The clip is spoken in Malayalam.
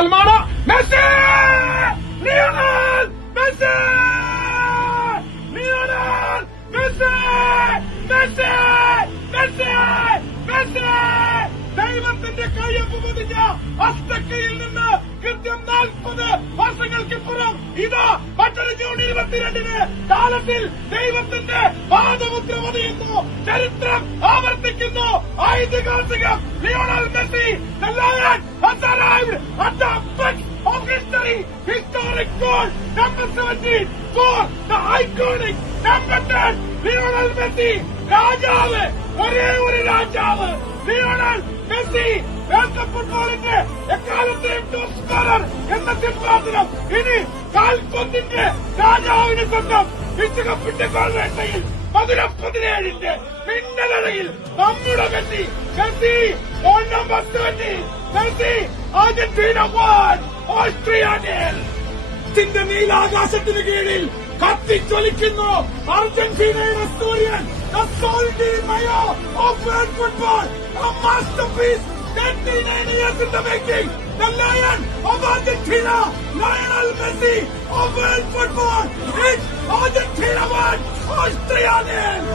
Messi! Lionel Messi! Lionel Messi! Messi! Messi! Messi! ദൈവത്തിന്റെ കയ്യൊപ്പ് പതിഞ്ഞ അസ്തക്കയിൽ നിന്ന് കൃത്യം 40 വർഷങ്ങൾക്കിപ്പുറം ഇതാ മറ്റൊരു ജൂൺ 22 കാലത്തിൽ ദൈവത്തിന്റെ പാദമുദ്ര പതിയുന്നു. ചരിത്രം ആവർത്തിക്കുന്നു. ഐതിഹാസികം Lionel Messi the lion has arrived at the apex of history. Historic goal number 17 for the iconic number 10 Lionel Messi. രാജാവ്, ഒരേ ഒരു രാജാവ് ലിയോണൽ മെസ്സി. ലോക ഫുട്ബോളിന്റെ എക്കാലത്തെയും ടോപ്പ് സ്കോറർ എന്ന സിംഹാസനം ഇനി കാൽപന്തിന്റെ രാജാവിന് സ്വന്തം. വിശ്വകപ്പിന്റെ ഗോൾ വേട്ടയിൽ 17ന്റെ പിന്നലയിൽ നമ്മുടെ Messi. Messi goal number 20. Messi Argentina 1 Austria 0. ത്തിന്റെ നീലാകാശത്തിന് കീഴിൽ കത്തിച്ചൊലിക്കുന്നു അർജന്റീനയുടെ സൂര്യൻ. The solid mayor of world football, a masterpiece, 29 years in the making. The lion of Argentina, Lionel Messi of world football. It's Argentina 1, Austria 0.